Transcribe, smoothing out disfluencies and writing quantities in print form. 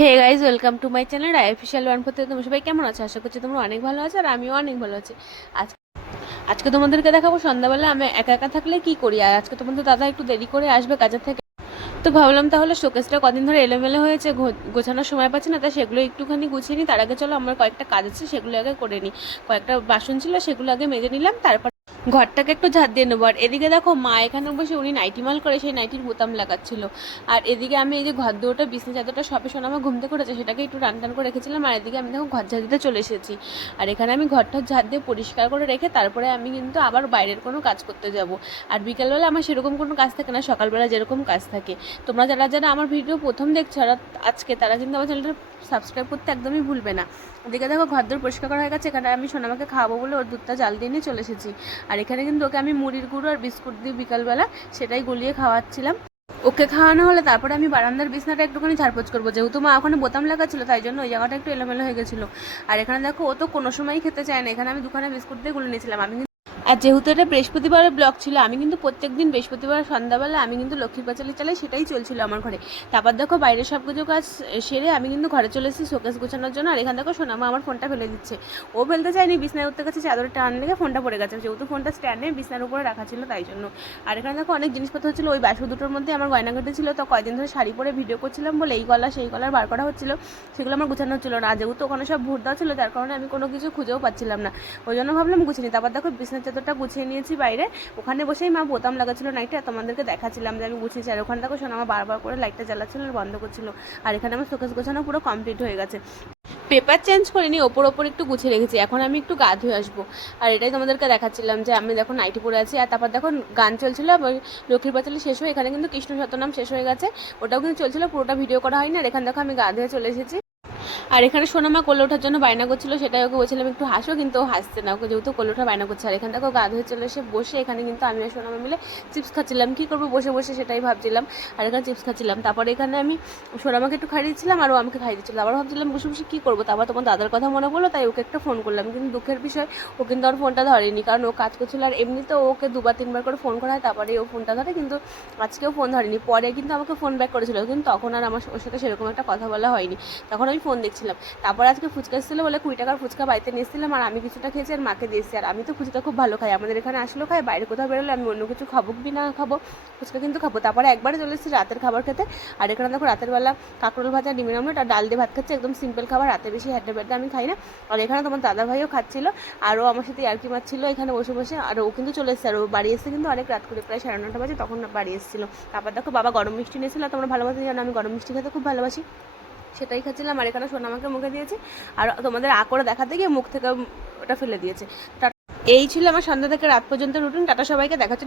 Hey guys, welcome to my channel official one four. তোমরা সবাই কেমন আছো? আশা করছি তোমরা অনেক ভালো আছো, আর আমিও অনেক ভালো আছি। আজ আজকে তোমাদেরকে দেখাবো সন্ধ্যাবেলা আমি একা একা থাকলে কি করি। আর আজকে তোমাদের দাদা একটু দেরি করে আসবে কাজের থেকে, তো ভাবলাম তাহলে শোকেসটা কদিন ধরে এলোমেলো হয়েছে, গোছানোর সময় পাচ্ছি না, তাই সেগুলো একটুখানি গুছিয়ে নিই। তার আগে চলো আমার কয়েকটা কাজ আছে সেগুলো আগে করে নিই। কয়েকটা বাসন ছিল সেগুলো আগে মেজে নিলাম, তারপর ঘরটাকে একটু ঝাঁট দিয়ে নেবো। আর এদিকে দেখো মা এখানে বসে উনি নাইটি মাল করে সেই নাইটির বোতাম লাগাচ্ছিল। আর এদিকে আমি এই যে ঘর দুটোটা বিছনা চাদরটা সবে সোনামা ঘুমতে করেছে সেটাকে একটু টান টান করে রেখেছিলাম। আর এদিকে আমি দেখো ঘর ঝাঁট দিতে চলে এসেছি। আর এখানে আমি ঘরটা ঝাঁট দিয়ে পরিষ্কার করে রেখে তারপরে আমি কিন্তু আবার বাইরের কোনো কাজ করতে যাব। আর বিকালবেলা আমার সেরকম কোনো কাজ থাকে না, সকালবেলা যেরকম কাজ থাকে। তোমরা যারা যারা আমার ভিডিও প্রথম দেখছো আর আজকে, তারা কিন্তু আমার চ্যানেলটা সাবস্ক্রাইব করতে একদমই ভুলবে না। এদিকে দেখো ঘরদোর পরিষ্কার করা হয়ে গেছে। এখানে আমি সোনামাকে খাওয়াবো বলে ওর দুধটা জাল দিয়ে নিয়ে চলে এসেছি। আর এখানে কিন্তু ওকে আমি মুড়ির গুঁড়ো আর বিস্কুট দিয়ে বিকালবেলা সেটাই গলিয়ে খাওয়াচ্ছিলাম। ওকে খাওয়ানো হলে তারপরে আমি বারান্দার বিছনাটা একটুখানি ঝাড়পোছ করবো, যেহেতু মা ওখানে বোতাম লাগা ছিল তাই জন্য ওই জায়গাটা একটু এলোমেলো হয়ে গেছিলো। আর এখানে দেখো ও তো কোনো সময়ই খেতে চায় না। এখানে আমি দুখানা বিস্কুট দিয়ে গুলে নিয়েছিলাম। আর যেহেতু এটা বৃহস্পতিবারের ব্লগ ছিল, আমি কিন্তু প্রত্যেক দিন বৃহস্পতিবার সন্ধ্যাবেলা আমি কিন্তু লক্ষ্মীর পাঁচালি চালাই, সেটাই চলছিল আমার ঘরে। তারপর দেখো বাইরের সব কিছু কাজ সেরে আমি কিন্তু ঘরে চলে এসেছি শোকেস গোছানোর জন্য। আর এখানে দেখো সোনামা আমার ফোনটা ফেলে দিচ্ছে। ও ফেলতে চায়নি, বিছনায় উঠতে গেছে, চাদরে টান লেগে ফোনটা পড়ে গেছে, যেহেতু ফোনটা স্ট্যান্ডে বিছনার উপরে রাখা ছিল তাই জন্য। আর এখানে দেখো অনেক জিনিসপত্র হচ্ছিল। ওই বাসু দুটোর মধ্যে আমার গয়নাগাটি ছিল, তো কয়দিন ধরে শাড়ি পরে ভিডিও করছিলাম বলে এই গলা সেই গলার বার করা হচ্ছিল, সেগুলো আমার গুছানো হচ্ছিল না। যেহেতু ওখানে সব ভোট দেওয়া ছিল যার কারণে আমি কোনো কিছু খুঁজেও পাচ্ছিলাম না, ওই জন্য ভাবলাম গুছিয়ে। তারপর দেখো বিছনার চাদরটা গুছিয়ে নিয়েছি বাইরে। ওখানে বসেই মা বোতাম লাগাচ্ছিল নাইটে, আর তোমাদেরকে দেখাচ্ছিলাম যে আমি গুছিয়েছি। আর ওখানে দেখো সোনামা বারবার করে লাইটটা জ্বালাচ্ছিল আর বন্ধ করছিল। আর এখানে আমার শোকেস গোছানো পুরো কমপ্লিট হয়ে গেছে। পেপার চেঞ্জ করিনি, ওপর একটু গুছিয়ে রেখেছি। এখন আমি একটু গা ধুয়ে আসবো। আর এটাই তোমাদেরকে দেখাচ্ছিলাম যে আমি দেখো নাইটি পরে আছি। আর তারপর দেখো গান চলছিল, লক্ষ্মীর পাঁচালি শেষ হয়ে এখানে কিন্তু কৃষ্ণ শতনাম শেষ হয়ে গেছে, ওটাও কিন্তু চলছিল, পুরোটা ভিডিও করা হয়নি। আর এখানে দেখো আমি গা ধুয়ে চলে এসেছি। আর এখানে সোনামা কোলে ওঠার জন্য বায়না করছিল, সেটাই ওকে বলছিলাম একটু হাসো, কিন্তু ও হাসছে না, ওকে যেহেতু কোলে ওঠা বায়না করছে। আর এখান থেকে গা ধুয়ে চলে এসে বসে এখানে কিন্তু আমি আর সোনামা মিলে চিপস খাচ্ছিলাম। কী করবো বসে বসে সেটাই ভাবছিলাম। আর এখানে চিপস খাচ্ছিলাম। তারপরে এখানে আমি সোনামাকে একটু খাইয়ে দিচ্ছিলাম আর ও আমাকে খাইয়ে দিচ্ছিল। আবার ভাবছিলাম বসে বসে কী করবো, তারপর তোমার দাদার কথা মনে পড়লো, তাই ওকে একটা ফোন করলাম। কিন্তু দুঃখের বিষয় ও কিন্তু আর ফোনটা ধরেনি, কারণ ও কাজ করছিল। আর এমনিতে ওকে দুবার তিনবার করে ফোন করা হয় তারপরে ও ফোনটা ধরে, কিন্তু আজকেও ফোন ধরেনি। পরে কিন্তু আমাকে ফোন ব্যাক করেছিল, কিন্তু তখন আর আমার ওর সাথে সেরকম একটা কথা বলা হয়নি, তখন আমি ফোন দেখছিলাম। তারপর আজকে ফুচকা এসেছিলো বলে 20 টাকার ফুচকা বাড়িতে নিয়ে এসেছিলাম, আর আমি কিছুটা খেয়েছি আর মাকে দিয়েছি। আর আমি তো ফুচকা খুব ভালো খাই, আমাদের এখানে আসলেও খাই, বাইরে কোথাও বেরোলে আমি অন্য কিছু খাবো কি না খাবো, ফুচকা কিন্তু খাবো। তারপরে একবারে চলে এসেছি রাতের খাবার খেতে। আর এখানে দেখো রাতের বেলা কাঁকরোল ভাজা, ডিমের অমলেট আর ডাল দিয়ে ভাত খাচ্ছি, একদম সিম্পল খাবার, রাতে বেশি হেঁটে বেটে আমি খাই না। আর এখানে তোমার দাদা ভাইও খাচ্ছিল, আরও আমার সাথে ইয়ার্কি মারছিল এখানে বসে বসে। আর ও কিন্তু চলে এসেছে, আর ও বাড়ি এসেছে কিন্তু অনেক রাত করে, প্রায় 9:30 বাজে, তখন বাড়ি এসেছিলো। তারপর দেখো বাবা গরম মিষ্টি নিয়েছিল, তোমরা ভালোবাসি জানো আমি গরম মিষ্টি খেতে খুব ভালোবাসি, সেটাই খাচ্ছিলাম। আর এখানে সোনামাকে মুখে দিয়েছি, আর তোমাদের করে দেখাতে গিয়ে মুখ থেকে ওটা ফেলে দিয়েছে। এই ছিল আমার সন্ধ্যা থেকে রাত পর্যন্ত রুটিন। টাটা সবাইকে, দেখাচ্ছি।